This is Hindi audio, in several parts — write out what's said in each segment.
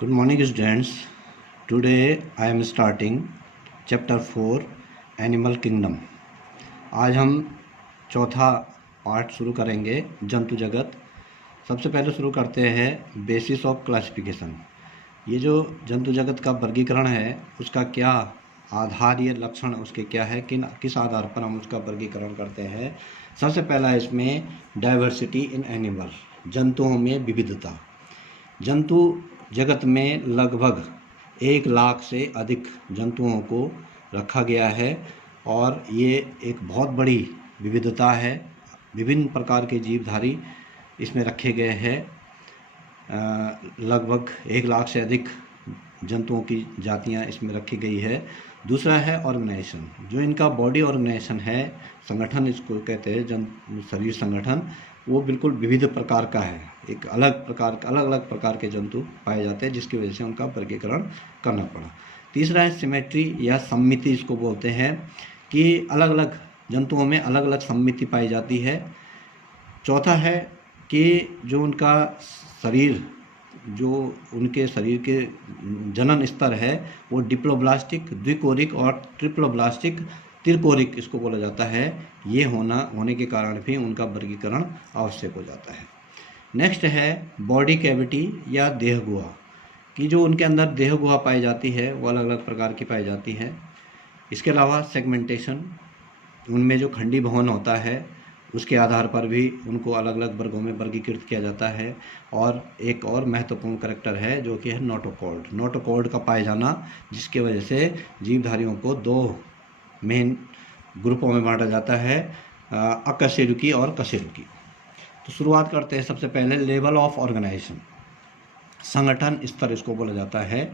Good morning, students. Today I am starting Chapter 4 Animal Kingdom. आज हम चौथा पार्ट शुरू करेंगे जंतु जगत। सबसे पहले शुरू करते हैं बेसिस ऑफ क्लासिफिकेशन। ये जो जंतु जगत का वर्गीकरण है उसका क्या आधार या लक्षण उसके क्या है, किस आधार पर हम उसका वर्गीकरण करते हैं। सबसे पहला इसमें डाइवर्सिटी इन एनिमल, जंतुओं में विविधता। जंतु जगत में लगभग 1 लाख से अधिक जंतुओं को रखा गया है और ये एक बहुत बड़ी विविधता है। विभिन्न प्रकार के जीवधारी इसमें रखे गए हैं। लगभग 1 लाख से अधिक जंतुओं की जातियां इसमें रखी गई है। दूसरा है ऑर्गेनाइजेशन, जो इनका बॉडी ऑर्गेनाइजेशन है, संगठन इसको कहते हैं, शरीर संगठन, वो बिल्कुल विविध प्रकार का है। एक अलग अलग प्रकार के जंतु पाए जाते हैं जिसकी वजह से उनका वर्गीकरण करना पड़ा। तीसरा है सिमेट्री या सम्मिति, इसको बोलते हैं कि अलग अलग जंतुओं में अलग अलग सम्मिति पाई जाती है। चौथा है कि जो उनका शरीर, जो उनके शरीर के जनन स्तर है वो डिप्लोब्लास्टिक, द्विकोरिक और ट्रिप्लोब्लास्टिक, त्रिकोरिक इसको बोला जाता है। ये होने के कारण भी उनका वर्गीकरण आवश्यक हो जाता है। नेक्स्ट है बॉडी कैविटी या देह गुहा, कि जो उनके अंदर देह गुहा पाई जाती है वो अलग अलग प्रकार की पाई जाती है। इसके अलावा सेगमेंटेशन, उनमें जो खंडी भवन होता है उसके आधार पर भी उनको अलग अलग वर्गों में वर्गीकृत किया जाता है। और एक और महत्वपूर्ण करैक्टर है जो कि है नोटोकॉर्ड। नोटोकॉर्ड का पाए जाना, जिसके वजह से जीवधारियों को 2 मेन ग्रुपों में बांटा जाता है, अकशेरुकी और कशेरुकी। तो शुरुआत करते हैं सबसे पहले लेवल ऑफ ऑर्गेनाइजेशन, संगठन स्तर इसको बोला जाता है।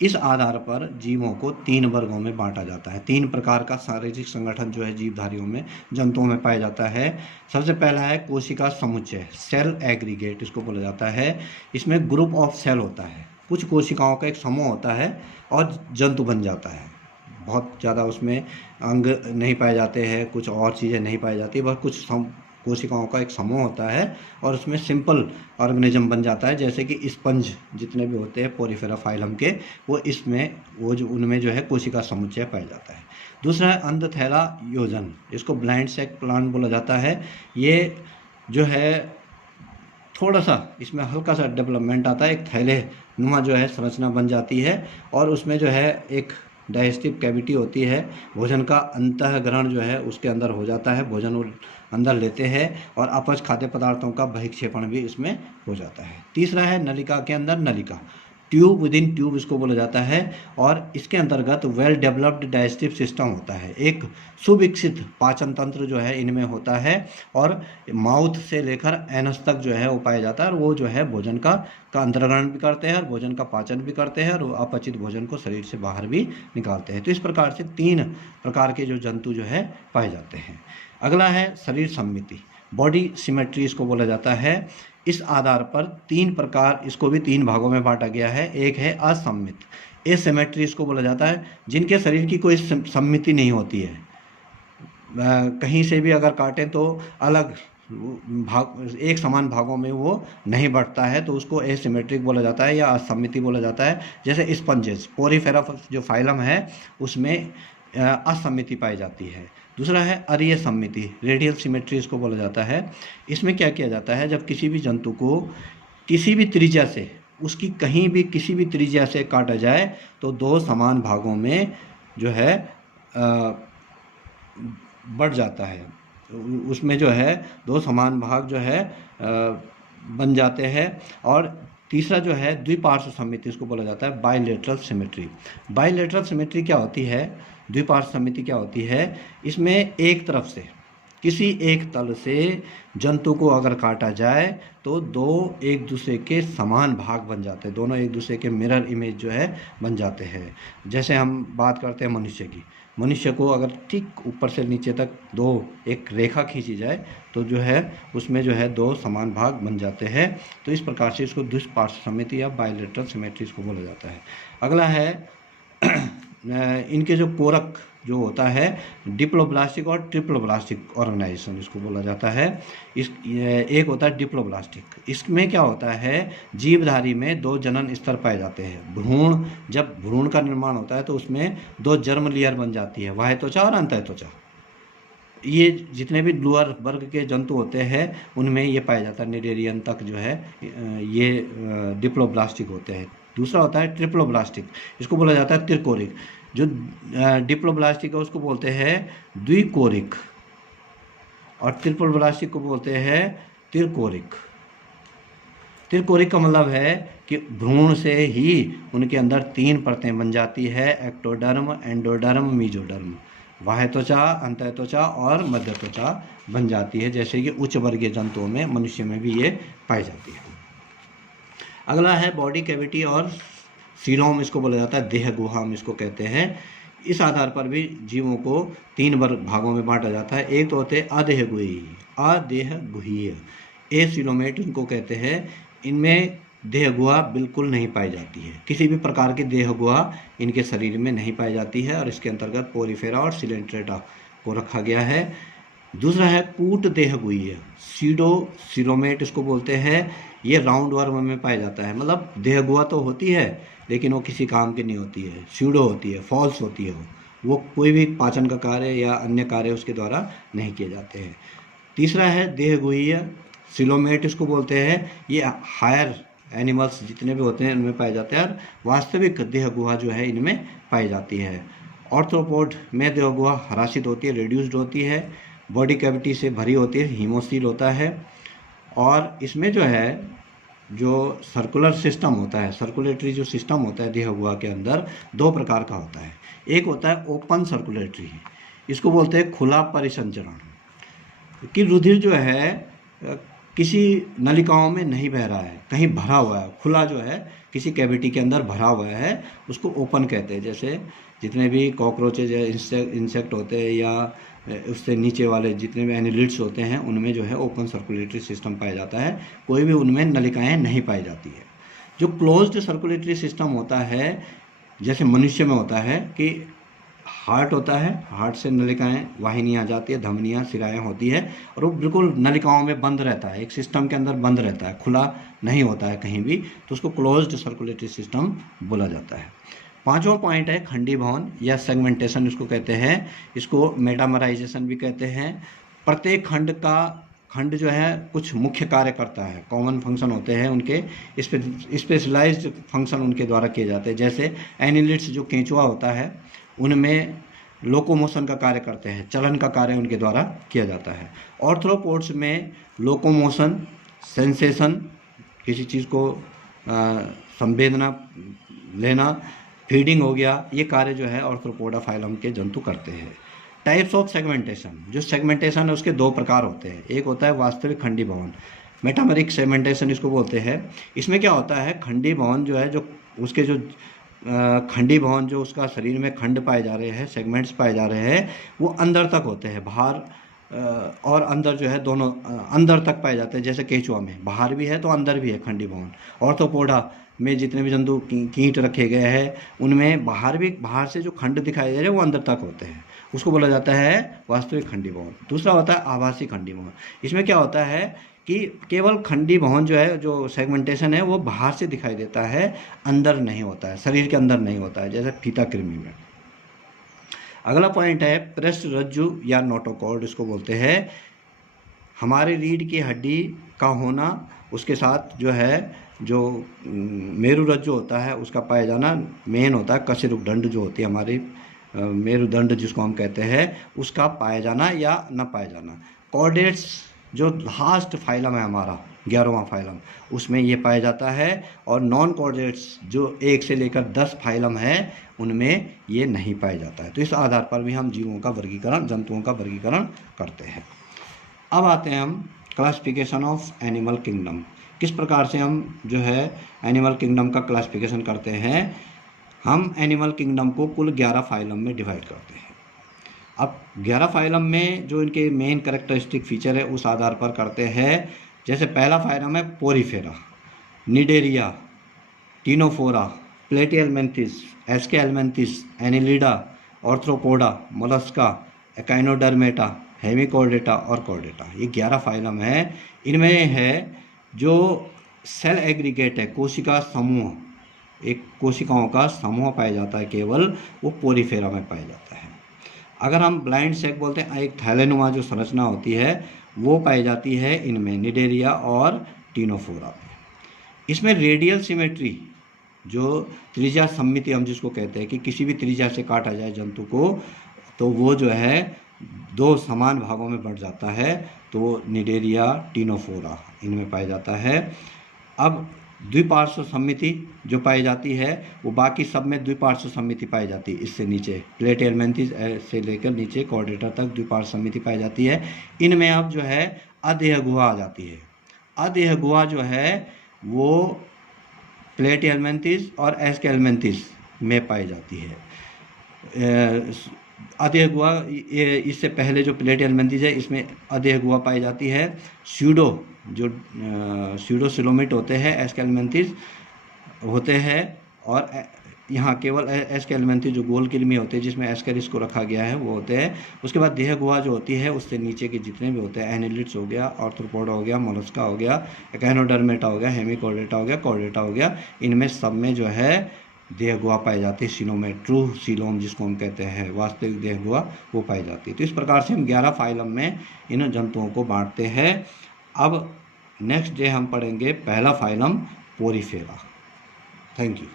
इस आधार पर जीवों को 3 वर्गों में बांटा जाता है। 3 प्रकार का शारीरिक संगठन जो है जीवधारियों में, जंतुओं में पाया जाता है। सबसे पहला है कोशिका समुच्चय, सेल एग्रीगेट इसको बोला जाता है। इसमें ग्रुप ऑफ सेल होता है, कुछ कोशिकाओं का एक समूह होता है और जंतु बन जाता है। बहुत ज़्यादा उसमें अंग नहीं पाए जाते हैं, कुछ और चीज़ें नहीं पाई जाती, बस कुछ कोशिकाओं का एक समूह होता है और उसमें सिंपल ऑर्गेनिज्म बन जाता है, जैसे कि स्पंज जितने भी होते हैं पोरिफेरा फाइलम के, वो जो उनमें जो है कोशिका समुच्चय पाया जाता है। दूसरा है अंधथैला योजन, इसको ब्लाइंड सैक प्लांट बोला जाता है। ये जो है थोड़ा सा इसमें हल्का सा डेवलपमेंट आता है, एक थैले नुमा जो है संरचना बन जाती है और उसमें जो है एक डाइजेस्टिव कैविटी होती है। भोजन का अंतःग्रहण जो है उसके अंदर हो जाता है, भोजन वो अंदर लेते हैं और अपच खाद्य पदार्थों का बहिक्षेपण भी इसमें हो जाता है। तीसरा है नलिका के अंदर नलिका, ट्यूब विद इन ट्यूब इसको बोला जाता है। और इसके अंतर्गत वेल डेवलप्ड डाइजेस्टिव सिस्टम होता है, एक सुविकसित पाचन तंत्र जो है इनमें होता है और माउथ से लेकर एनस तक जो है वो पाया जाता है और वो जो है भोजन का अंतर्ग्रहण भी करते हैं और भोजन का पाचन भी करते हैं और अपचित भोजन को शरीर से बाहर भी निकालते हैं। तो इस प्रकार से 3 प्रकार के जो जंतु जो है पाए जाते हैं। अगला है शरीर सम्मिति, बॉडी सिमेट्री इसको बोला जाता है। इस आधार पर 3 प्रकार, इसको भी 3 भागों में बांटा गया है। एक है असम्मित, एसिमेट्री इसको बोला जाता है, जिनके शरीर की कोई सम्मिति नहीं होती है, कहीं से भी अगर काटें तो अलग भाग, एक समान भागों में वो नहीं बढ़ता है, तो उसको एसिमेट्रिक बोला जाता है या असम्मिति बोला जाता है। जैसे स्पंजेस, पोरिफेरा जो फाइलम है उसमें असम्मिति पाई जाती है। दूसरा है अरीय सम्मिति, रेडियल सिमेट्री इसको बोला जाता है। इसमें क्या किया जाता है, जब किसी भी जंतु को किसी भी त्रिज्या से, उसकी कहीं भी किसी भी त्रिज्या से काटा जाए तो 2 समान भागों में जो है बढ़ जाता है, उसमें जो है 2 समान भाग जो है बन जाते हैं। और तीसरा जो है द्विपार्श्व सम्मिति इसको बोला जाता है, बाइलेटरल सिमेट्री। बाइलेटरल सिमेट्री क्या होती है, द्विपार्श्व सम्मिति क्या होती है, इसमें एक तरफ से किसी एक तल से जंतु को अगर काटा जाए तो 2 एक दूसरे के समान भाग बन जाते हैं, दोनों एक दूसरे के मिरर इमेज जो है बन जाते हैं। जैसे हम बात करते हैं मनुष्य की, मनुष्य को अगर ठीक ऊपर से नीचे तक 2 एक रेखा खींची जाए तो जो है उसमें जो है 2 समान भाग बन जाते हैं। तो इस प्रकार से इसको द्विपार्श्व सम्मिति या बाइलेटरल सिमेट्री इसको बोला जाता है। अगला है इनके जो कोरक जो होता है डिप्लोब्लास्टिक और ट्रिप्लोब्लास्टिक ऑर्गेनाइजेशन इसको बोला जाता है। एक होता है डिप्लोब्लास्टिक। इसमें क्या होता है, जीवधारी में 2 जनन स्तर पाए जाते हैं। भ्रूण, जब भ्रूण का निर्माण होता है तो उसमें 2 जर्म लेयर बन जाती है, बाह्य त्वचा और अंतः त्वचा। ये जितने भी लोअर वर्ग के जंतु होते हैं उनमें ये पाया जाता है। निडेरियन तक जो है ये डिप्लोब्लास्टिक होते हैं। दूसरा होता है ट्रिप्लोब्लास्टिक, इसको बोला जाता है त्रिकोरिक। जो डिप्लोब्लास्टिक है उसको बोलते हैं द्विकोरिक और ट्रिप्लोब्लास्टिक को बोलते हैं त्रिकोरिक। त्रिकोरिक का मतलब है कि भ्रूण से ही उनके अंदर 3 परतें बन जाती है, एक्टोडर्म, एंडोडर्म, मीजोडर्म। बाह्य त्वचा, अंतः त्वचा और मध्य त्वचा बन जाती है, जैसे कि उच्च वर्गीय जंतुओं में, मनुष्य में भी ये पाई जाती है। अगला है बॉडी कैविटी और सीरोम, इसको बोला जाता है देह गुहा हम इसको कहते हैं। इस आधार पर भी जीवों को 3 वर्ग भागों में बांटा जाता है। एक तो होते हैं अदेहगुहीय, एसिलोमेट इनको कहते हैं। इनमें देह गुहा बिल्कुल नहीं पाई जाती है, किसी भी प्रकार की देह गुहा इनके शरीर में नहीं पाई जाती है और इसके अंतर्गत पोरीफेरा और सिलेंट्रेटा को रखा गया है। दूसरा है कूट देहगुहीय, सीडो सिलोमेट इसको बोलते हैं। ये राउंड वर्म में पाया जाता है, मतलब देह गुहा तो होती है लेकिन वो किसी काम की नहीं होती है, सीडो होती है, फॉल्स होती है। वो कोई भी पाचन का कार्य या अन्य कार्य उसके द्वारा नहीं किए जाते हैं। तीसरा है देहगुहीय सिलोमेट इसको बोलते हैं। ये हायर एनिमल्स जितने भी होते हैं उनमें पाए जाते हैं और वास्तविक देह गुहा जो है इनमें पाई जाती है। ऑर्थ्रोपोड में देह गुहा हरासित होती है, रिड्यूस्ड होती है, बॉडी कैविटी से भरी होती है, हीमोसील होता है। और इसमें जो है जो सर्कुलर सिस्टम होता है, सर्कुलेटरी जो सिस्टम होता है देह गुहा के अंदर 2 प्रकार का होता है। एक होता है ओपन सर्कुलेटरी, इसको बोलते हैं खुला परिसंचरण, कि रुधिर जो है किसी नलिकाओं में नहीं बह रहा है, कहीं भरा हुआ है, खुला जो है किसी कैविटी के अंदर भरा हुआ है, उसको ओपन कहते हैं। जैसे जितने भी कॉकरोचेज इंसेक्ट होते हैं या उससे नीचे वाले जितने भी एनिलिड्स होते हैं उनमें जो है ओपन सर्कुलेटरी सिस्टम पाया जाता है, कोई भी उनमें नलिकाएं नहीं पाई जाती है। जो क्लोज्ड सर्कुलेटरी सिस्टम होता है जैसे मनुष्य में होता है कि हार्ट होता है, हार्ट से नलिकाएं वाहिनियाँ जाती है, धमनियाँ सिराएँ होती है और वो बिल्कुल नलिकाओं में बंद रहता है, एक सिस्टम के अंदर बंद रहता है, खुला नहीं होता है कहीं भी, तो उसको क्लोज्ड सर्कुलेटरी सिस्टम बोला जाता है। 5वां पॉइंट है खंडीभवन या सेगमेंटेशन इसको कहते हैं, इसको मेटामराइजेशन भी कहते हैं। प्रत्येक खंड जो है कुछ मुख्य कार्य करता है, कॉमन फंक्शन होते हैं उनके, स्पेशलाइज्ड फंक्शन उनके द्वारा किए जाते हैं। जैसे एनिलिड्स जो केंचुआ होता है उनमें लोकोमोशन का कार्य करते हैं, चलन का कार्य उनके द्वारा किया जाता है। ऑर्थ्रोपोड्स में लोकोमोशन, सेंसेशन, किसी चीज़ को संवेदना लेना, फीडिंग हो गया, ये कार्य जो है ऑर्थ्रोपोडा फाइलम के जंतु करते हैं। टाइप्स ऑफ सेगमेंटेशन, जो सेगमेंटेशन है उसके 2 प्रकार होते हैं। एक होता है वास्तविक खंडीभवन, मेटामेरिक सेगमेंटेशन इसको बोलते हैं। इसमें क्या होता है, खंडीभवन जो है जो उसके जो खंडीभवन जो उसका शरीर में खंड पाए जा रहे हैं, सेगमेंट्स पाए जा रहे हैं, वो अंदर तक होते हैं, बाहर और अंदर जो है दोनों अंदर तक पाए जाते हैं। जैसे केंचुआ में बाहर भी है तो अंदर भी है खंडीभवन। ऑर्थ्रोपोडा में जितने भी जंतु कीट रखे गए हैं उनमें बाहर से जो खंड दिखाई दे रहे हैं वो अंदर तक होते हैं, उसको बोला जाता है वास्तविक खंडीभवन। दूसरा होता है आभासी खंडीभवन। इसमें क्या होता है कि केवल खंडीभवन जो है, जो सेगमेंटेशन है वो बाहर से दिखाई देता है, अंदर नहीं होता है, शरीर के अंदर नहीं होता है, जैसे फीता कृमि में। अगला पॉइंट है पृष्ठ रज्जु या नोटोकॉर्ड इसको बोलते हैं। हमारी रीढ़ की हड्डी का होना, उसके साथ जो है जो मेरुरज्जु होता है उसका पाया जाना मेन होता है। कशेरुकदंड जो होती है हमारी मेरुदंड जिसको हम कहते हैं, उसका पाया जाना या न पाया जाना। कॉर्डेट्स जो लास्ट फाइलम है हमारा 11वां फाइलम, उसमें ये पाया जाता है। और नॉन कॉर्डेट्स जो 1 से लेकर 10 फाइलम है उनमें ये नहीं पाया जाता है। तो इस आधार पर भी हम जीवों का वर्गीकरण, जंतुओं का वर्गीकरण करते हैं। अब आते हैं हम क्लासिफिकेशन ऑफ एनिमल किंगडम। किस प्रकार से हम जो है एनिमल किंगडम का क्लासिफिकेशन करते हैं। हम एनिमल किंगडम को कुल 11 फाइलम में डिवाइड करते हैं। अब 11 फाइलम में जो इनके मेन कैरेक्टरिस्टिक फीचर है उस आधार पर करते हैं। जैसे पहला फाइलम है porifera, cnidaria, ctenophora, platyhelminthes, aschelminthes, annelida, arthropoda, mollusca, echinodermata, hemichordata और कॉर्डेटा। ये 11 फाइलम है। इनमें है जो सेल एग्रीगेट है, कोशिका समूह, एक कोशिकाओं का समूह पाया जाता है केवल, वो पोरीफेरा में पाया जाता है। अगर हम ब्लाइंड सेक बोलते हैं, एक थैलेनुमा जो संरचना होती है वो पाई जाती है इनमें, निडेरिया और टीनोफोरा में। इसमें रेडियल सिमेट्री, जो त्रिज्या सममिति हम जिसको कहते हैं कि किसी भी त्रिज्या से काटा जाए जंतु को तो वो जो है 2 समान भागों में बढ़ जाता है, तो निडेरिया, टीनोफोरा इनमें पाया जाता है। अब द्विपार्श्व सम्मिति जो पाई जाती है वो बाकी सब में द्विपार्श्व सम्मिति पाई जाती है। इससे नीचे प्लेटिहेल्मिन्थिस से लेकर नीचे कॉर्डेटा तक द्विपार्श्व सम्मिति पाई जाती है। इनमें अब जो है अदेह गुहा आ जाती है। अदेह गुहा जो है वो प्लेटिहेल्मिन्थिस और एस्केहेल्मिन्थिस में पाई जाती है। अदेह गुहा, इससे पहले जो प्लेटिहेल्मिन्थिस है इसमें अदेह गुहा पाई जाती है। स्यूडोसिलोमिट होते हैं, एस्केहेल्मिन्थिस होते हैं, और यहाँ केवल एस्केहेल्मिन्थिस जो गोल कृमि होते हैं जिसमें एस्केरिस को रखा गया है वो होते हैं। उसके बाद देह गुहा जो होती है उससे नीचे के जितने भी होते हैं, एनिलिड्स हो गया, ऑर्थ्रोपोडा हो गया, मोलस्का हो गया, एकाइनोडर्मेटा हो गया, हेमिकॉर्डेटा हो गया, कॉर्डेटा हो गया, इनमें सब में जो है देह गुहा पाई जाती है। सीलोम, ट्रू सीलोम जिसको हम कहते हैं, वास्तविक देह गुहा वो पाई जाती है। तो इस प्रकार से हम 11 फाइलम में इन जंतुओं को बांटते हैं। अब नेक्स्ट डे हम पढ़ेंगे पहला फाइलम पोरीफेरा। Thank you.